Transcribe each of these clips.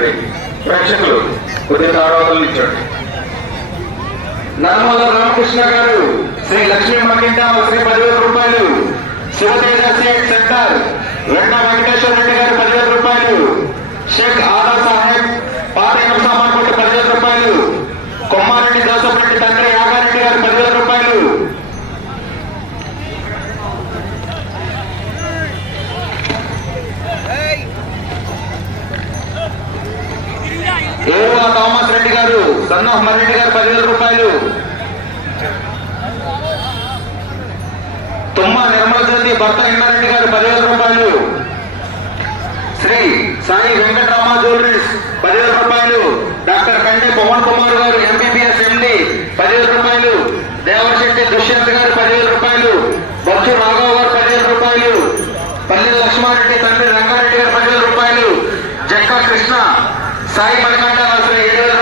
ప్రేక్షకులు కొద్దిగా ఆడవాళ్ళు ఇచ్చాడు. నర్మల రామకృష్ణ గారు శ్రీ లక్ష్మీ మకింట శ్రీ పదివేల రూపాయలు. శివతేజ సెంటర్ వెంట వెంకటేశ్వర రెడ్డి గారు పదివేల రూపాయలు. షేక్ ఆదా సాహెబ్ పాత సామాన్ కొట్టి పదివేల రూపాయలు కొమ్మారెడ్డి జోసఫ్ రెడ్డి తండ్రి యాగారెడ్డి గారు పదివేల రూపాయలు ఏరువ థామస్ రెడ్డి గారు రెడ్డి గారు పదివేల రూపాయలు. తుమ్మ నిర్మల జ్యోతి భర్త ఇంద్రారెడ్డి గారు పదివేల రూపాయలు. శ్రీ సాయి వెంకటరామ జ్యువెలరీస్ పదివేల రూపాయలు. డాక్టర్ కంటే పవన్ కుమార్ గారు ఎంబీబీఎస్ ఎండి పదివేల రూపాయలు. దేవశెట్టి దుష్యంత్ గారు పదివేల రూపాయలు. బొచ్చు రాఘవ్ గారు పదివేల రూపాయలు. పల్లి లక్ష్మారెడ్డి తండ్రి రంగారెడ్డి గారు పదివేల రూపాయలు. జక్క కృష్ణ సాయి మణికంఠ ఏడు వేల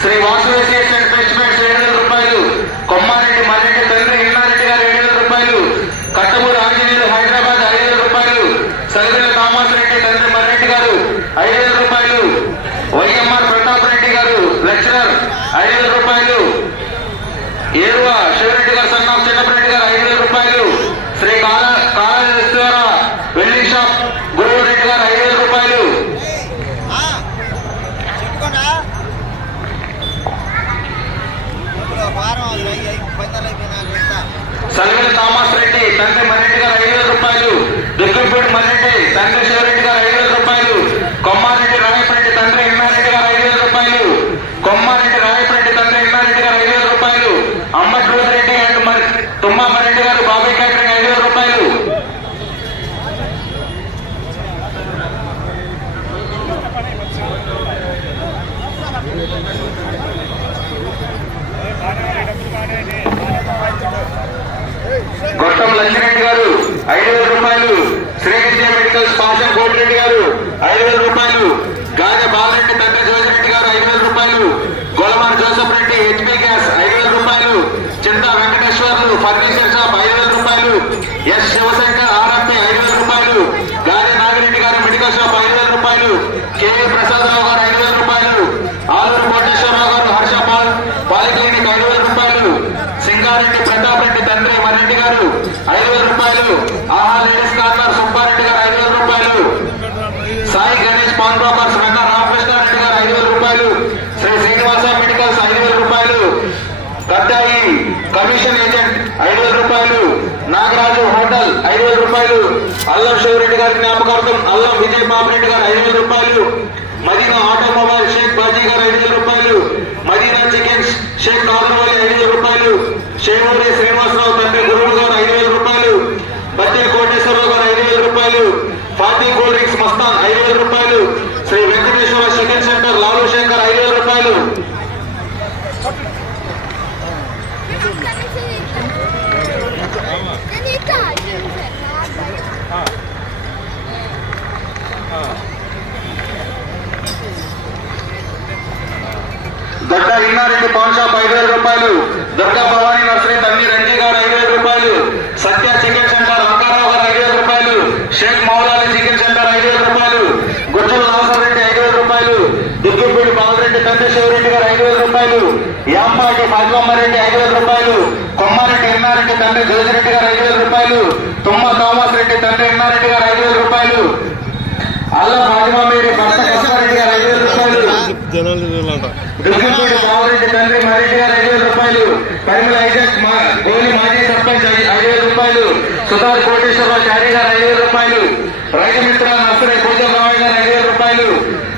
శ్రీ వాసువేసేస్ అండ్ ఫెస్టివల్స్ ఏడు వేల రూపాయలు కొమ్మారెడ్డి మర్రెడ్డి తండ్రి ఇన్నారెడ్డి గారు ఏడు వేల రూపాయలు కట్టమూరు ఆంజనేయులు హైదరాబాద్ ఐదు వేల రూపాయలు సరిగిన థామస్ రెడ్డి తండ్రి మర్రెడ్డి గారు ఐదు వేల రూపాయలు వైఎంఆర్ ప్రతాప్ రెడ్డి గారు లెక్చరర్ ఐదు వేల రూపాయలు ఏరువ శివరెడ్డి గారు సన్నాఫ్ చిన్నప్పరెడ్డి గారు ఐదు వేల రూపాయలు శ్రీ కాల కాళేశ్వర వెల్డింగ్ షాప్ గురువు రెడ్డి గారు ఐదు వేల రూపాయలు ఆ, చెప్పుకోండా ఇప్పుడు వారం అవుతుంది. అయ్యి అయ్యి పైసలు అయిపోయినా పెడతా సల్వేల్ థామస్ రెడ్డి తండ్రి మర్రెడ్డి గారు ఐదు వేల రూపాయలు దుర్గంపేట మర్రెడ్డి తండ్రి శివరెడ్డి గారు ఐదు వేల రూపాయలు కొమ్మారెడ్డి రాయపరెడ్డి తండ్రి ఇన్నారెడ్డి గారు ఐదు వేల రూపాయలు కొమ్మారెడ్డి రాయపరెడ్డి తండ్రి ఇన్నారెడ్డి గారు ఐదు వేల రూపాయలు అంబట్ రెడ్డి అండ్ మరి తుమ్మా మరెడ్డి గారు బాబాయ్ క్యాటరింగ్ ఐదు వేల రూపాయలు గొట్టం లక్ష్మిరెడ్డి గారు ఐదు వేల రూపాయలు శ్రీ విద్యా మెడికల్ స్పాన్సర్ కోటిరెడ్డి గారు ఐదు వేల రూపాయలు గాజ బాలరెడ్డి తండ్రి జోసిరెడ్డి గారు ఐదు వేల రూపాయలు గోలమార్ జోసఫ్ రెడ్డి హెచ్పి గ్యాస్ ఐదు వేల రూపాయలు చింతా వెంకటేశ్వర్లు ఫర్నిచర్ షాప్ ఐదు వేల రూపాయలు ఎస్ శివశంకర్ ఆర్ఎంపి ఐదు వేల రూపాయలు గాజ నాగిరెడ్డి గారు మెడికల్ షాప్ ఐదు వేల రూపాయలు కెవి ప్రసాదరావు గారు ఐదు వేల రూపాయలు ఆలూరు కోటేశ్వరరావు గారు హర్ష పాల్ పాలిక్లినిక్ ఐదు వేల రూపాయలు సింగారెడ్డి ప్రతాప్ రెడ్డి తండ్రి మరెడ్డి గారు ఐదు వేల రూపాయలు ఆహా లేడీస్ కార్నర్ సుబ్బారెడ్డి గారు ఐదు వేల రూపాయలు సాయి గణేష్ రామకృష్ణారెడ్డి గారు ఐదు వేల రూపాయలు శ్రీ శ్రీనివాస మెడికల్స్ ఐదు వేల రూపాయలు గద్దాయి కమిషన్ ఏజెంట్ ఐదు వేల రూపాయలు నాగరాజు హోటల్ ఐదు వేల రూపాయలు అల్లం శివరెడ్డి గారి జ్ఞాపకార్థం అల్లం విజయ్ బాబురెడ్డి గారు ఐదు వేల రూపాయలు మదీనా ఆటోమొబైల్ షేక్ బాజీ గారు ఐదు వేల రూపాయలు మదీనా చికెన్స్ షేక్ నాగరవల్లి ఐదు వేల రూపాయలు షేమూరి శ్రీనివాసరావు తండ్రి గురువు గారు ఐదు వేల రూపాయలు బత్తిరి కోటేశ్వరరావు గారు ఐదు వేల రూపాయలు. ఫాతీ కూల్ డ్రింక్స్ మస్తాన్ ఐదు వేల రూపాయలు. శ్రీ వెంకటేశ్వర చికెన్ సెంటర్ లాలు శంకర్ ఐదు వేల రూపాయలు. దొడ్డ ఇన్నారెడ్డి పాన్ షాప్ ఐదు వేల రూపాయలు. దుర్గా భవానీ నర్సరీ తన్ని రంజీ గారు ఐదు వేల రూపాయలు సత్య చికెన్ సెంటర్ అంకారావు గారు ఐదు వేల రూపాయలు షేక్ మౌలాలి చికెన్ సెంటర్ ఐదు వేల రూపాయలు గుజ్జుల నాగరెడ్డి ఐదు వేల రూపాయలు దుర్గిపూడి బాలరెడ్డి గారు ఐదు వేల రూపాయలు యాంపాటి పద్మమ్మారెడ్డి ఐదు వేల రూపాయలు కొమ్మారెడ్డి ఎన్నారెడ్డి తండ్రి జోజిరెడ్డి గారు ఐదు వేల రూపాయలు తుమ్మ థామస్ రెడ్డి తండ్రి ఎన్నారెడ్డి గారు ఐదు వేల రూపాయలు అల్లా రాజమామేరి భర్త కృష్ణారెడ్డి గారు ఐదు వేల రూపాయలు జనాలు చూడాలంట దుర్గంపేట బావరెడ్డి తండ్రి మరెడ్డి గారు ఐదు వేల రూపాయలు పరిమళ ఐజక్ గోలి మాజీ సర్పంచ్ ఐదు వేల రూపాయలు సుధార్ కోటేశ్వరరావు చారి గారు ఐదు వేల రూపాయలు రైతు మిత్ర నర్సరే రామయ్య గారు ఐదు వేల రూపాయలు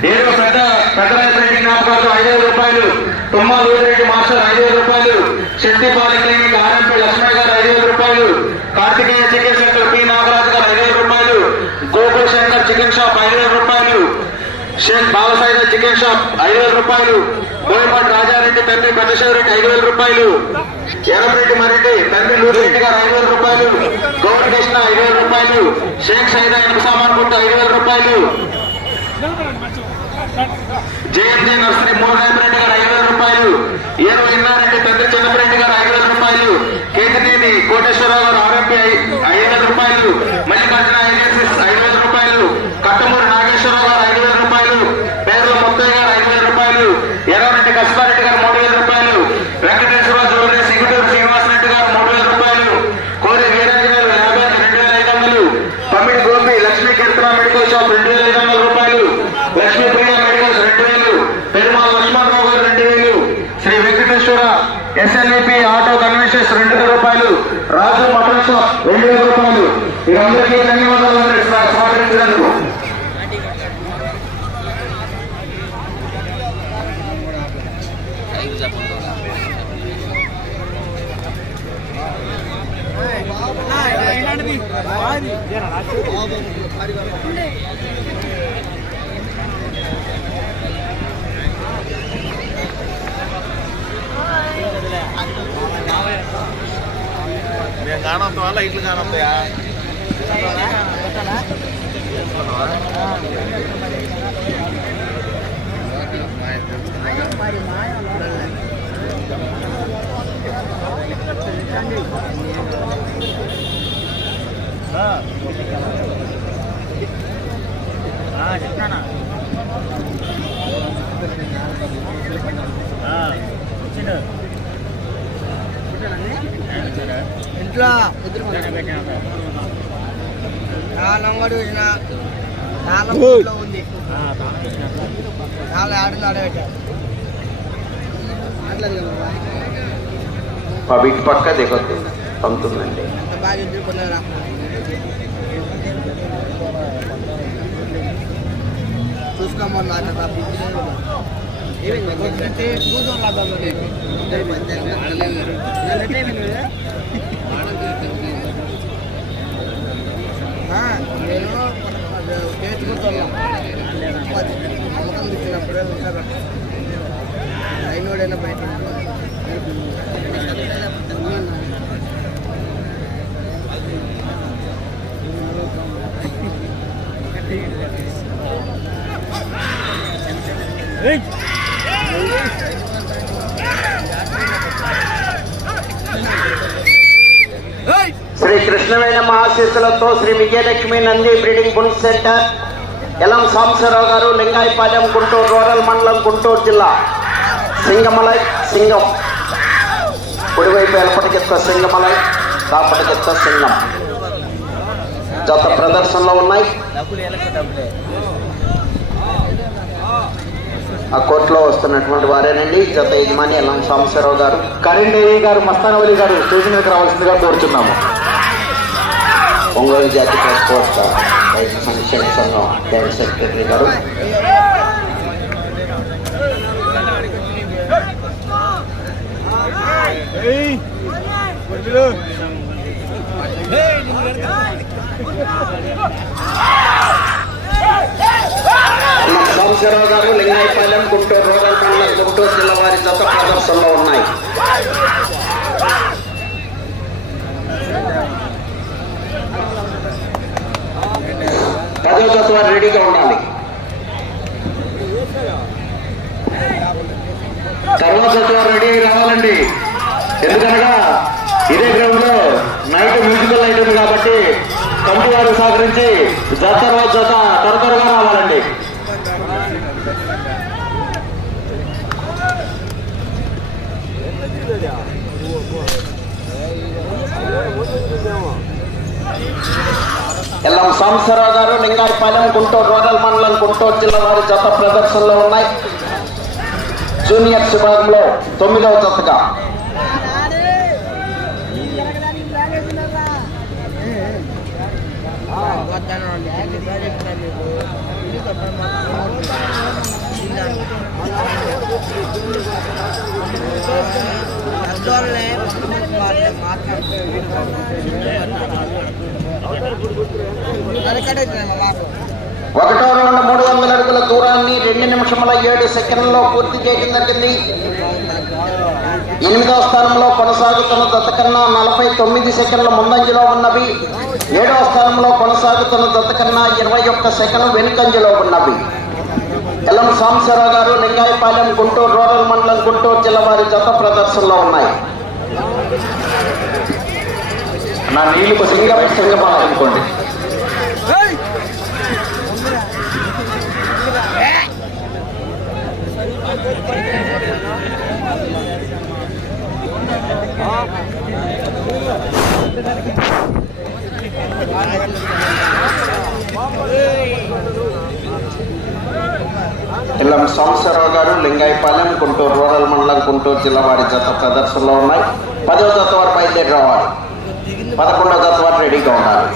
ఏడు పెద్ద పెద్దరాజరెడ్డి జ్ఞాపకాలు ఐదు వేల రూపాయలు తుమ్మా రెడ్డి మాస్టర్ ఐదు వేల రూపాయలు శెట్టిపాలి క్లినిక్ ఆర్ఎంపీ లక్ష్మయ్య గారు ఐదు వేల రూపాయలు Karthikeya chicken centre P Nagaraju గారు ఐదు వేల రూపాయలు గోకుల్ శంకర్ చికెన్ షాప్ ఐదు వేల రూపాయలు షేక్ బాలసాయి చికెన్ షాప్ ఐదు వేల రూపాయలు కోయపాటి రాజారెడ్డి తండ్రి పెద్దశివరెడ్డి ఐదు వేల రూపాయలు ఎర్రరెడ్డి మరెడ్డి తండ్రి లూరెడ్డి గారు ఐదు వేల రూపాయలు గౌరీ కృష్ణ ఐదు వేల రూపాయలు షేక్ సైదా ఇనుప సామాన్ ఐదు వేల రూపాయలు. జయంతి నర్సరీ మూలనాయపరెడ్డి గారు రూపాయలు. ఏరవ ఇన్నారెడ్డి తండ్రి చంద్రరెడ్డి గారు ఐదు వేల రూపాయలు. కేతినేని కోటేశ్వరరావు గారు ఆర్ఎంపీ ఐదు వేల రూపాయలు మల్లికార్జున ఐఎస్ఎస్ ఐదు వేల రూపాయలు కట్టమూరి నాగేశ్వరరావు గారు ఐదు వేల రూపాయలు పేర్ల వెంకటేష్ రెండు వేల రూపాయలు రాజు మటన్ షాప్ రెండు వేల రూపాయలు వీరందరికీ ధన్యవాదాలు అందిస్తున్నారు సహకరించినందుకు. down up. ఇంట్లో చూసిన. చాలా ఊళ్ళో ఉంది. చాలా ఆడింది ఆడబెట్టారు ఇటు పక్క దిగొద్దు. పంతుందండి ఎంత బాగా ఎదుర్కొన్నారా? చూసుకోమని నాకు నేను చేసుకుంటున్నా అమ్మకం తెచ్చినప్పుడే ఉంటారు అయినోడైనా బయట Shri Krishnaveni మహాశీస్సులతో Sri Vijayalakshmi Nandi breeding bull centre Elam Sambasivarao గారు లింగాయపాలెం గుంటూరు రూరల్ మండలం గుంటూరు జిల్లా సింగమలై సింగం. కుడివైపు ఎలపటికెత్త సింగమలై కాపటికెత్త సింగం. జత ప్రదర్శనలో ఉన్నాయి. ఆ కోర్టులో వస్తున్నటువంటి వారేనండి జత యజమాని ఎలం సాంబశివరావు గారు. కరీందేవి గారు మస్తానవలి గారు స్టేషన్ రావాల్సిందిగా కోరుతున్నాము ఒంగోలు జాతి స్పోర్ట్స్ రైతు సంక్షేమ సంఘం జాయింట్ సెక్రటరీ గారు. వంశరావు గారు లింగాయపాలెం గుంటూరు రూరల్ మండలం గుంటూరు జిల్లా వారి జత ప్రదర్శనలో ఉన్నాయి. పదో జత వారు రెడీగా ఉండాలి. తర్వాత జత వారు రెడీ రావాలండి. ఎందుకనగా ఇదే గ్రౌండ్లో నైట్ మ్యూజికల్ ఐటమ్ కాబట్టి కమిటీ వారు సహకరించి జత తర్వాత జత త్వర త్వరగా రావాలండి. ఎల్లం సాంబశివరావు గారు లింగాయపాలెం గుంటూరు రూరల్ మండలం గుంటూరు జిల్లా వారి జత ప్రదర్శనలో ఉన్నాయి. జూనియర్స్ విభాగంలో తొమ్మిదవ జతగా. ఒకటో రౌండ్ మూడు వందల అడుగుల దూరాన్ని రెండు నిమిషముల ఏడు సెకండ్లలో పూర్తి చేయడం జరిగింది. ఎనిమిదవ స్థానంలో కొనసాగుతున్న దత్తకన్నా నలభై తొమ్మిది సెకండ్ల ముందంజలో ఉన్నవి. ఏడవ స్థానంలో కొనసాగుతున్న దత్తకన్నా ఇరవై ఒక్క సెకండ్లు వెనుకంజలో ఉన్నవి. ఎల్లం సాంబశివరావు గారు లింగాయపాలెం గుంటూరు రూరల్ మండలం గుంటూరు జిల్లా వారి జత ప్రదర్శనలో ఉన్నాయి. నా నీళ్ళు కొద్దిగా సింగమా అనుకోండి ఎల్లం సాంబశివరావు గారు లింగాయపాలెం గుంటూరు రూరల్ మండలం గుంటూరు జిల్లా వారి జత ప్రదర్శనలో ఉన్నాయి. పదవ జత వారు బయలుదేరి రావాలి. పదకొండవ తత్వాలు రెడీగా ఉండాలి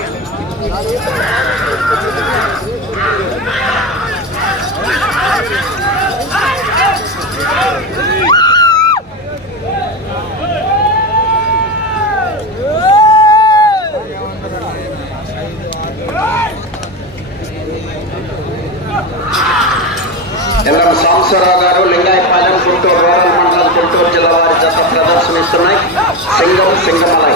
ఎల్లం సాంబశివరావు గారు లింగాయపాలెం గుంటూరు రూరల్ మండలం గుంటూరు జిల్లా వారి జత ప్రదర్శనిస్తున్నాయి. సింగం సింగమలై.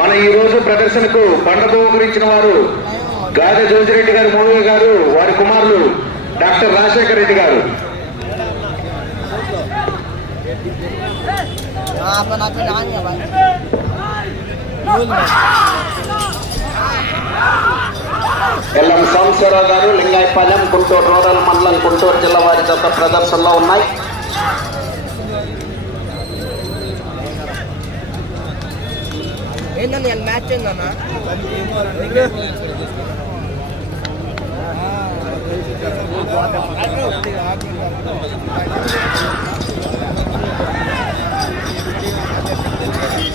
మన ఈ రోజు ప్రదర్శనకు పండుగ గురించిన వారు గాజ జోజిరెడ్డి గారు మూడవ గారు వారి కుమారులు డాక్టర్ రాజశేఖర రెడ్డి గారు. ఎల్లం సోమశ్వరరావు గారు లింగాయపాలెం గుంటూరు రూరల్ మండలం గుంటూరు జిల్లా వారి యొక్క ప్రదర్శనలో ఉన్నాయి. ఏంటన్నా ఇవాళ మ్యాచ్ ఏందన్నా?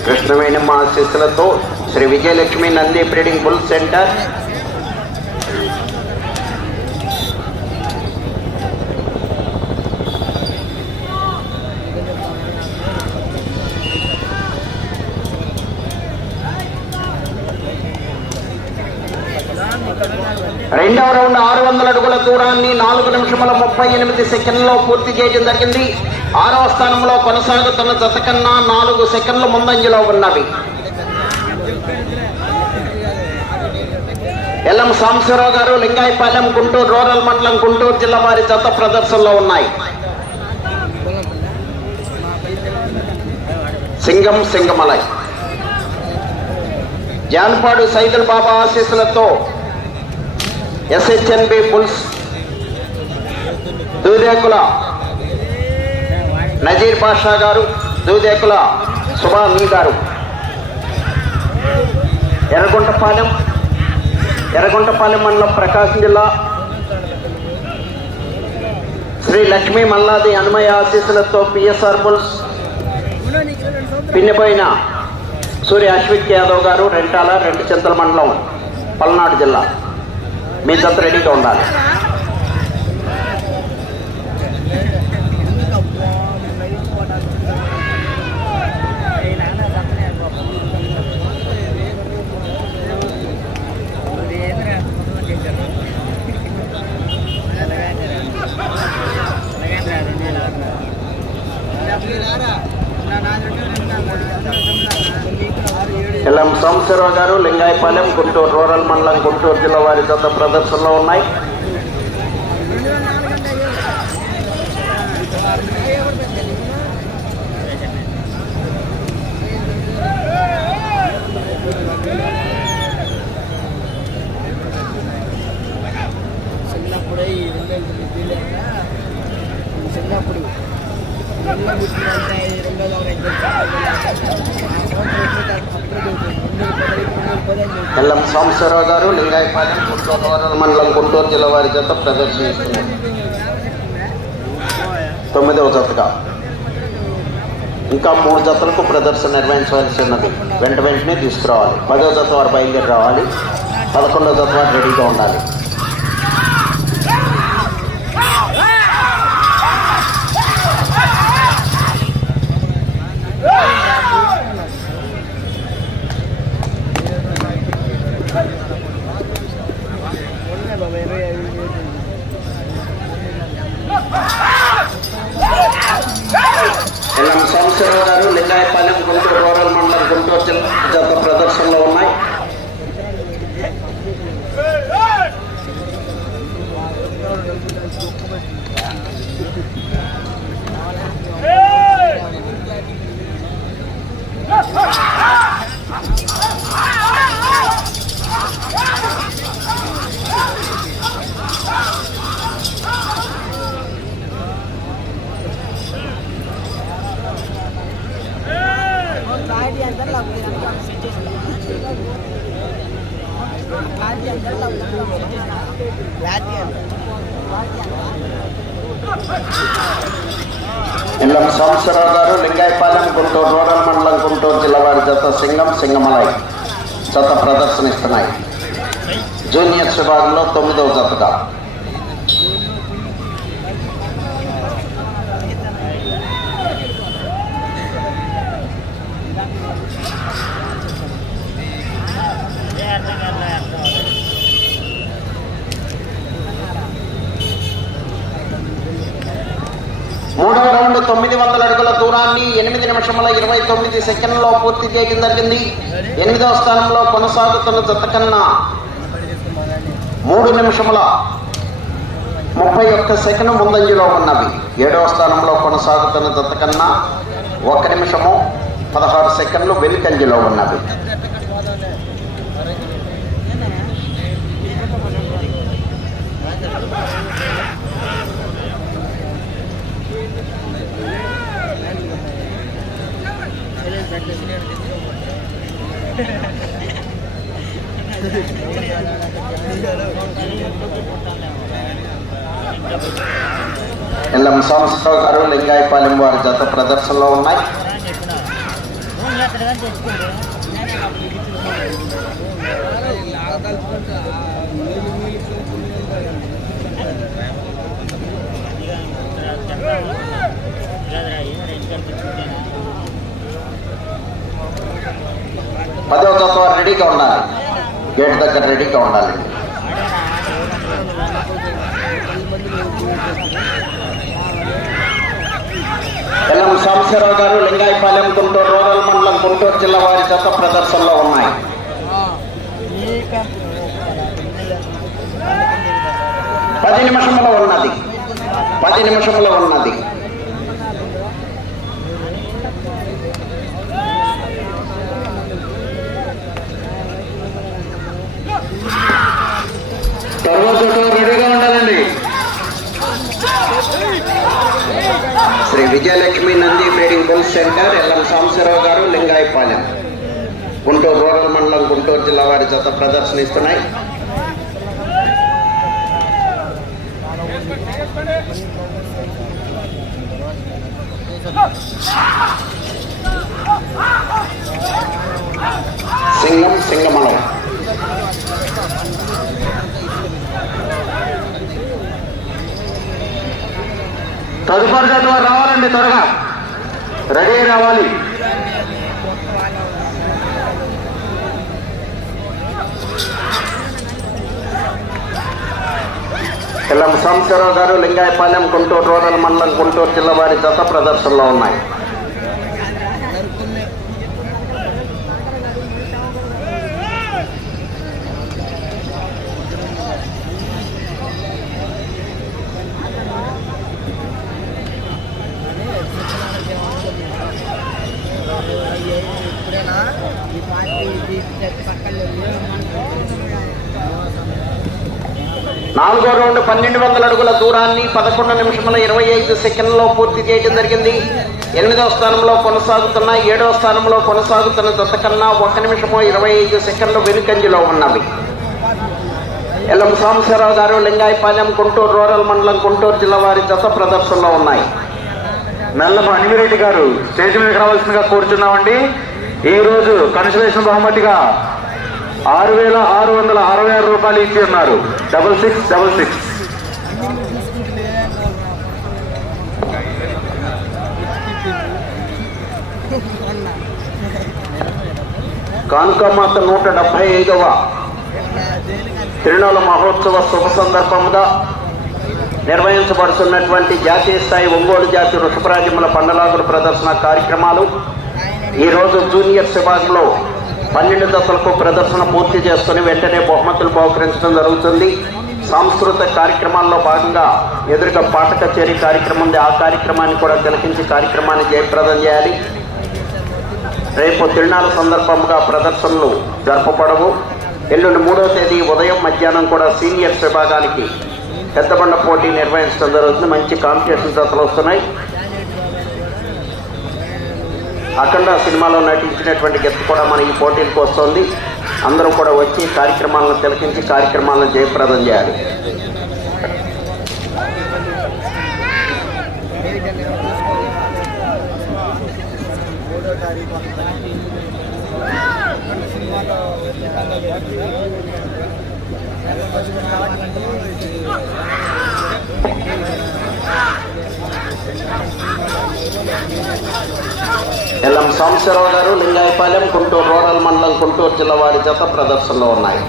కృష్ణవేణమ్మ ఆశీస్సులతో Sri Vijayalakshmi Nandi breeding bull centre రెండవ రౌండ్ ఆరు వందల అడుగుల దూరాన్ని నాలుగు నిమిషముల ముప్పై ఎనిమిది సెకండ్లో పూర్తి చేయడం జరిగింది. ఆరవ స్థానంలో కొనసాగుతున్న జత కన్నా నాలుగు సెకండ్లు ముందంజలో ఉన్నవి. ఎల్ఎం సాంబశివరావు గారు లింగాయపాలెం గుంటూరు రూరల్ మండలం గుంటూరు జిల్లా వారి జత ప్రదర్శనలో ఉన్నాయి. సింగం సింగమలై. జాన్పాడు సైదుల్ బాబా ఆశీస్సులతో ఎస్హెచ్ఎన్బి పుల్స్ దూదేకుల నజీర్ బాషా గారు దూదేకుల సుభానీ గారు ఎర్రగుంటపాలెం ఎర్రగుంటపాలెం మండలం ప్రకాశం జిల్లా శ్రీ లక్ష్మీ మల్లాది అన్మయ ఆశీస్సులతో పిఎస్ఆర్ పుల్స్ పిన్నిపోయిన సూర్య అశ్విక్ యాదవ్ గారు రెంటాల రెండు చింతల మండలం పల్నాడు జిల్లా. మీ జత రెడీగా ఉండాలి. ఎల్ఎం సోమశివరావు గారు లింగాయపాలెం గుంటూరు రూరల్ మండలం గుంటూరు జిల్లా వారి జత ప్రదర్శనలో ఉన్నాయి. ఎల్ఎం గారు లింగాయపాలెం గుంటూరు మండలం గుంటూరు జిల్లా వారి జత ప్రదర్శిస్తున్నారు. తొమ్మిదవ జతగా. ఇంకా మూడు జతలకు ప్రదర్శన నిర్వహించవలసి ఉన్నది వెంట వెంటనే తీసుకురావాలి. పదవ జత వారు బయలుదేరి రావాలి. పదకొండవ జత వారు రెడీగా ఉండాలి. ఎల్ఎం గారు లింగాయపాలెం గుంటూరు రూరల్ మండలం గుంటూరు జిల్లా ఇందులో సోమేశ్వరరావు గారు లింగాయపాలెం గుంటూరు రూరల్ మండలం గుంటూరు జిల్లా వారి జత సింగం సింగమలై జత ప్రదర్శనిస్తున్నాయి. జూనియర్స్ విభాగంలో తొమ్మిదవ జతగా. Yeah, I think I మూడవ రౌండ్ తొమ్మిది వందల అడుగుల దూరాన్ని ఎనిమిది నిమిషముల ఇరవై తొమ్మిది సెకండ్లో పూర్తి చేయడం జరిగింది. ఎనిమిదవ స్థానంలో కొనసాగుతున్న జత కన్నా మూడు నిమిషముల ముప్పై ఒక్క సెకండ్ ముందంజలో ఉన్నవి. ఏడవ స్థానంలో కొనసాగుతున్న జత కన్నా ఒక నిమిషము పదహారు సెకండ్లు వెనుకంజలో ఉన్నవి. ఎల్లం సంస్థరావు గారు లింగాయపాలెం వారి జత ప్రదర్శనలో ఉన్నాయి పదవ తత్వం రెడీగా ఉండాలి. గేట్ దగ్గర రెడీగా ఉండాలి. ఎల్లం సాంబశివరావు గారు లింగాయపాలెం గుంటూరు రూరల్ మండలం గుంటూరు జిల్లా వారి జత ప్రదర్శనలో ఉన్నాయి. పది నిమిషంలో ఉన్నది. పది నిమిషంలో ఉన్నది. Vijayalakshmi Nandi breeding bull centre Ellam Sambasivarao గారు లింగాయపాలెం. గుంటూరు రూరల్ మండలం గుంటూరు జిల్లా వారి జత ప్రదర్శనిస్తున్నాయి. సింగం సింగమలం. తదుపరి జత వారు రావాలండి త్వరగా. రెడీ రావాలి. ఇలా సాంబశివరావు గారు లింగాయపాలెం గుంటూరు రూరల్ మండలం గుంటూరు జిల్లా వారి జత ప్రదర్శనలో ఉన్నాయి ఇప్పుడేనా ఈ పార్టీ ఇది పక్కన నాలుగో రౌండ్ పన్నెండు వందల అడుగుల దూరాన్ని పదకొండు నిమిషముల ఇరవై ఐదు సెకండ్లో పూర్తి చేయడం జరిగింది. ఎనిమిదవ స్థానంలో కొనసాగుతున్న ఏడవ స్థానంలో కొనసాగుతున్న జత కన్నా ఒక నిమిషము ఇరవై ఐదు సెకండ్లు వెనుకంజలో ఉన్నవి. ఎల్లం సాంబశివరావు గారు లింగాయపాలెం గుంటూరు రూరల్ మండలం గుంటూరు జిల్లా వారి జత ప్రదర్శనలో ఉన్నాయి. మెల్లపు అనిమిరెడ్డి గారు స్టేజ్ మీదకి రావాల్సిందిగా కోరుచున్నామండి. ఈ రోజు కన్సలేషన్ బహుమతిగా ఆరు వేల ఆరు వందల అరవై ఆరు రూపాయలు ఇచ్చి ఉన్నారు. Double six double six. కానుకమాత నూట డెబ్బై ఐదవ తిరునాల మహోత్సవ శుభ సందర్భంగా నిర్వహించబడుతున్నటువంటి జాతీయ స్థాయి ఒంగోలు జాతి వృషభరాజముల పండలాగుల ప్రదర్శన కార్యక్రమాలు. ఈరోజు జూనియర్ జూనియర్స్ విభాగంలో పన్నెండు దశలకు ప్రదర్శన పూర్తి చేసుకుని వెంటనే బహుమతులు బహుకరించడం జరుగుతుంది. సాంస్కృతిక కార్యక్రమాల్లో భాగంగా ఎదురుగా పాట కచేరీ కార్యక్రమం ఉంది. ఆ కార్యక్రమాన్ని కూడా తిలకించి కార్యక్రమాన్ని జయప్రదం చేయాలి. రేపు తిరునాళ్ళ సందర్భంగా ప్రదర్శనలు జరపబడవు. ఎల్లుండి మూడవ తేదీ ఉదయం మధ్యాహ్నం కూడా సీనియర్స్ విభాగానికి పెద్దబండ పోటీ నిర్వహించడం జరుగుతుంది. మంచి కాంపిటీషన్ జతలు వస్తున్నాయి. అఖండ సినిమాలో నటించినటువంటి గెస్ట్ కూడా మన ఈ పోటీలకు వస్తుంది అందరూ కూడా వచ్చి కార్యక్రమాలను తిలకించి కార్యక్రమాలను జయప్రదం చేయాలి. మూడో తారీఖు రెండు సినిమాలో ఎల్ఎం గారు లింగాయపాలెం గుంటూరు రూరల్ మండలం గుంటూరు జిల్లా వారి జత ప్రదర్శనలో ఉన్నాయి.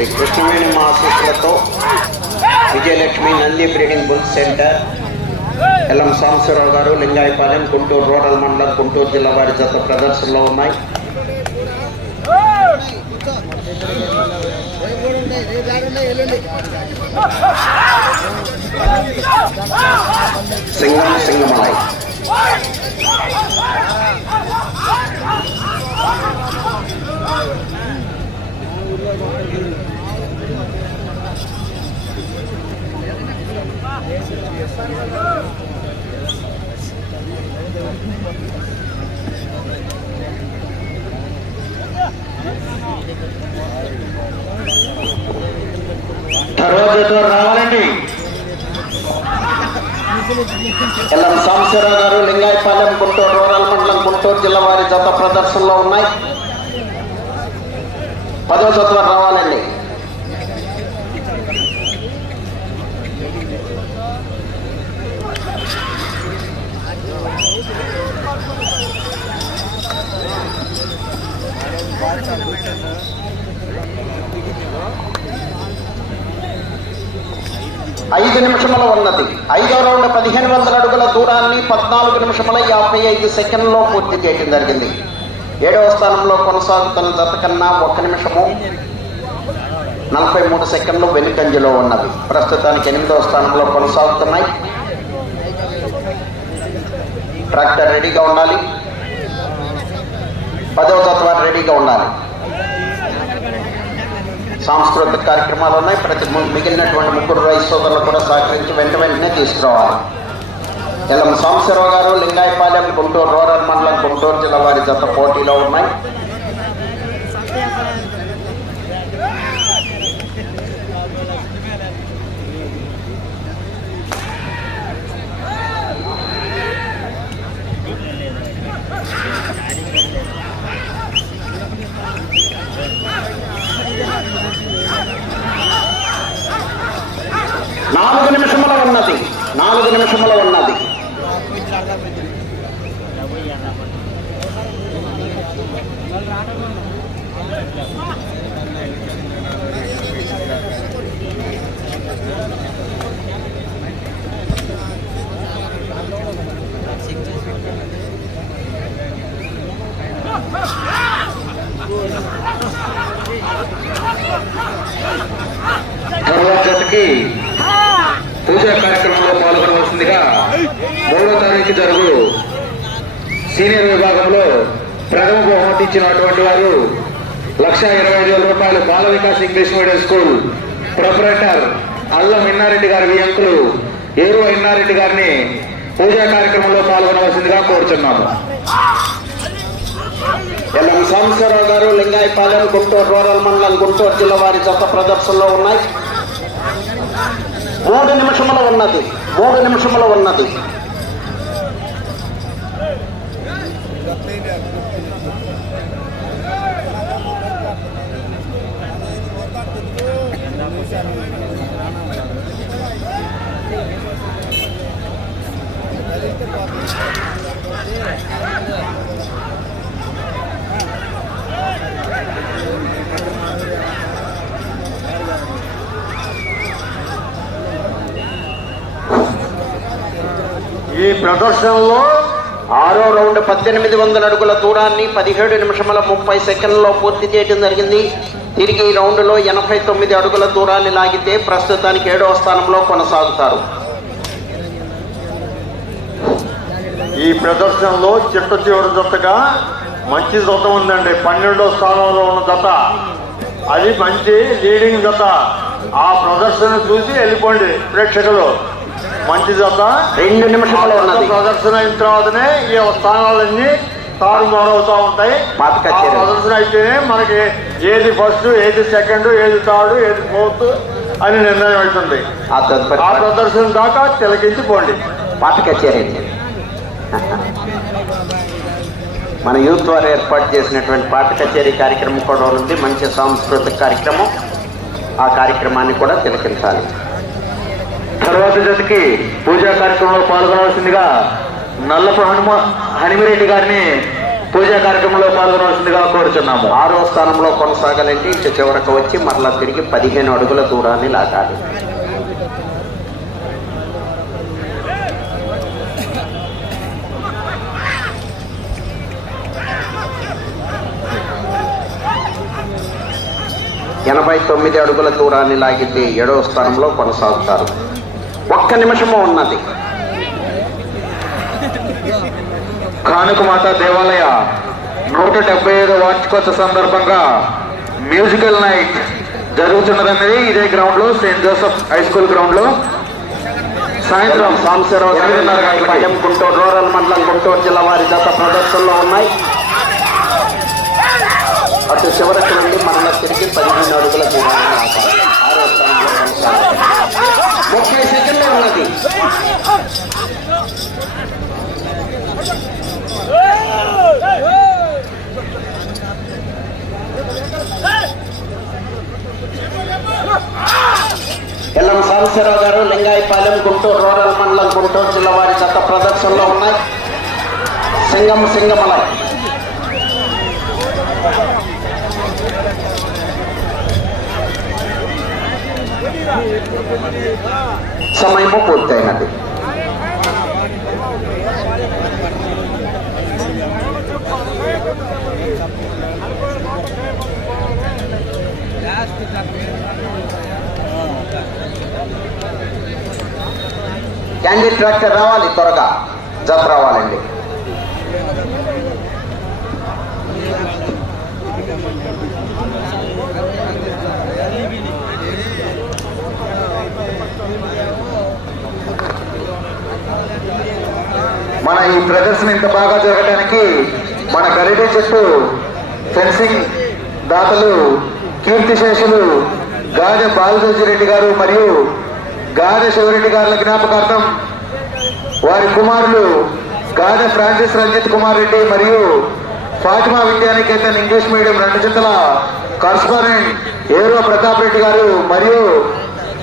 శ్రీ కృష్ణవేణి మా ఆశీస్సులతో Vijayalakshmi Nandi breeding bull centre. LM Sambasivarao గారు లింగాయపాలెం గుంటూరు రూరల్ మండలం గుంటూరు జిల్లా వారి జత ప్రదర్శనలో ఉన్నాయి. ఉన్నాయి సింగం సింగమలై. Oh, జత రావాలండి. ఎల్ఎం సాంబశివరావు గారు లింగాయపాలెం గుంటూరు రూరల్ మండలం గుంటూరు జిల్లా వారి జత ప్రదర్శనలో ఉన్నాయి. పదో జత రావాలండి. ఐదు నిమిషముల ఉన్నది. ఐదో రౌండ్ పదిహేను వందల అడుగుల దూరాన్ని పద్నాలుగు నిమిషముల యాభై ఐదు సెకండ్లో పూర్తి చేయడం జరిగింది. ఏడవ స్థానంలో కొనసాగుతున్న జత కన్నా ఒక్క నిమిషము నలభై మూడు సెకండ్లు వెనుకంజలో ఉన్నవి. ప్రస్తుతానికి ఎనిమిదవ స్థానంలో కొనసాగుతున్నాయి. ట్రాక్టర్ రెడీగా ఉండాలి. పదవ తత్వాన్ని రెడీగా ఉండాలి. సాంస్కృతిక కార్యక్రమాలు ఉన్నాయి. ప్రతి మిగిలినటువంటి ముగ్గురు రైతు సోదరులు కూడా సహకరించి వెంట వెంటనే తీసుకురావాలి. ఎల్లం సాంబశివరావు గారు లింగాయపాలెం గుంటూరు రూరల్ మండలం గుంటూరు జిల్లా వారి జత పోటీలో ఉన్నాయి. నాలుగు నిమిషముల ఉన్నది. నాలుగు నిమిషముల ఉన్నది. తర్వాత జతకి పూజ కార్యక్రమంలో పాల్గొనవలసిందిగా మూడో తారీఖు జరుగు సీనియర్ విభాగంలో ప్రథమ బహుమతి ఇచ్చినటువంటి వారు లక్ష ఇరవై ఐదు వేల రూపాయలు Bala Vikas English medium school proprietor Allam Innareddy గారి వియంకులు ఏరు ఇన్నారెడ్డి గారిని పూజా కార్యక్రమంలో పాల్గొనవలసిందిగా కోరుచున్నాము. ఎల్ఎం సాంబశివరావు గారు లింగాయపాలెం గుంటూరు రూరల్ మండలం గుంటూరు జిల్లా వారి జత ప్రదర్శనలో ఉన్నాయి. మూడు నిమిషముల ఉన్నది మూడు నిమిషముల ఉన్నది. ఈ ప్రదర్శనలో ఆరో రౌండ్ పద్దెనిమిది వందల అడుగుల దూరాన్ని పదిహేడు నిమిషముల ముప్పై సెకండ్లలో పూర్తి చేయడం జరిగింది. తిరిగి ఈ రౌండ్లో ఎనభై తొమ్మిది అడుగుల దూరాన్ని లాగితే ప్రస్తుతానికి ఏడవ స్థానంలో కొనసాగుతారు. ఈ ప్రదర్శనలో చిట్ట చివరి జతగా మంచి జత ఉందండి. పన్నెండో స్థానంలో ఉన్న జత. అది మంచి లీడింగ్ జత. ఆ ప్రదర్శన చూసి వెళ్ళిపోండి ప్రేక్షకులు. మంచి జత. రెండు నిమిషముల ఉన్నది. ప్రదర్శన అయిన తర్వాతనే ఈ స్థానాలన్నీ తారుమారవుతా ఉంటాయి. ప్రదర్శన అయితేనే మనకి ఏది ఫస్ట్ ఏది సెకండ్ ఏది థర్డ్ ఏది ఫోర్త్ అని నిర్ణయం అవుతుంది. ఆ ప్రదర్శన దాకా తిలకించి పోండి పాట కచేరీ. మన యూత్ వారు ఏర్పాటు చేసినటువంటి పాట కచేరీ కార్యక్రమం కూడా ఉంది. మంచి సాంస్కృతిక కార్యక్రమం. ఆ కార్యక్రమాన్ని కూడా తిలకించాలి. తర్వాత జతకి పూజా కార్యక్రమంలో పాల్గొనవలసిందిగా నల్లపు హనుమ హనిమిరెడ్డి గారిని పూజా కార్యక్రమంలో పాల్గొనవలసిందిగా కోరుచున్నాము. ఆరో స్థానంలో కొనసాగాలంటే ఇటు చివరకు వచ్చి మరలా తిరిగి పదిహేను అడుగుల దూరాన్ని లాగాలి. ఎనభై తొమ్మిది అడుగుల దూరాన్ని లాగితే ఏడవ స్థానంలో కొనసాగుతారు. ఒక్క నిమిషము ఉన్నది. కానుకమాత దేవాలయ నూట డెబ్బై ఐదు వార్షికోత్సవ సందర్భంగా మ్యూజికల్ నైట్ జరుగుతున్నదన్నది ఇదే గ్రౌండ్లో సెయింట్ జోసెఫ్ హై స్కూల్ గ్రౌండ్లో సాయంత్రం ఎనిమిదిన్నర పాలెం గుంటూరు రూరల్ మండలం గుంటూరు జిల్లా వారి గత ప్రదర్శనలో ఉన్నాయి. అటు చివరకు నుండి మరలా తిరిగి పదిహేను అడుగుల దూరాన్ని ఆపాలి. ముప్పై సెకండ్లో ఉన్నది ఎల్లం సాంబశివరావు గారు లింగాయపాలెం గుంటూరు రూరల్ మండలం గుంటూరు జిల్లా వారి చెత్త ప్రదర్శనలో ఉన్నాయి. సింగం సింగమల. సమయము పూర్తయినది క్యాండిడేట్ ట్రాక్టర్ రావాలి త్వరగా జత రావాలండి మన ఈ ప్రదర్శన ఇంత బాగా జరగడానికి మన గరిడి చెట్టు ఫెన్సింగ్ దాతలు కీర్తిశేషులు గాజ రెడ్డి గారు మరియు గాజ శివరెడ్డి గారుల జ్ఞాపకార్థం వారి కుమారులు గాజ ఫ్రాన్సిస్ రంజిత్ కుమార్ రెడ్డి మరియు ఫాతిమా విద్యానికేతన్ ఇంగ్లీష్ మీడియం రెండు చింతల కరస్పాండెంట్ ఏరో ప్రతాప్ రెడ్డి గారు మరియు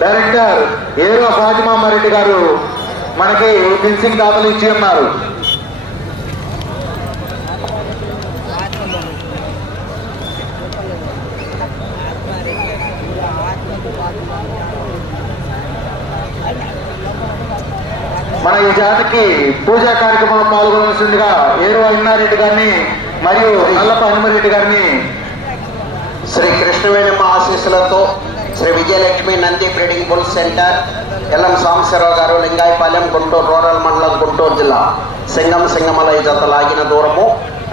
డైరెక్టర్ ఏరో ఫాతిమా రెడ్డి గారు మనకి ఫిన్సింగ్ దాతలు ఇచ్చి ఉన్నారు. మన ఈ జాతికి పూజా కార్యక్రమంలో పాల్గొనవలసిందిగా ఏరు అన్నారెడ్డి గారిని మరియు నల్లప్ప హనుమరెడ్డి గారిని శ్రీ కృష్ణవేణమ్మ ఆశీస్సులతో Sri Vijayalakshmi Nandi breeding bull centre Ellam Sambasivarao గారు లింగాయపాలెం గుంటూరు రూరల్ మండలం గుంటూరు జిల్లా. సింగం సింగమల జత లాగిన దూరము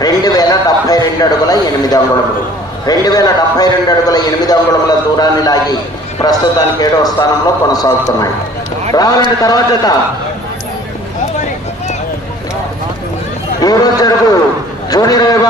రెండు వేల డెబ్బై రెండు అడుగుల ఎనిమిది అంగుళములు. రెండు వేల డెబ్బై రెండు అడుగుల ఎనిమిది అంగుళముల దూరాన్ని లాగి ప్రస్తుతానికి ఏడవ స్థానంలో కొనసాగుతున్నాయి. రావాలంటే తర్వాత ఈరోజు జరుగు జూనియర్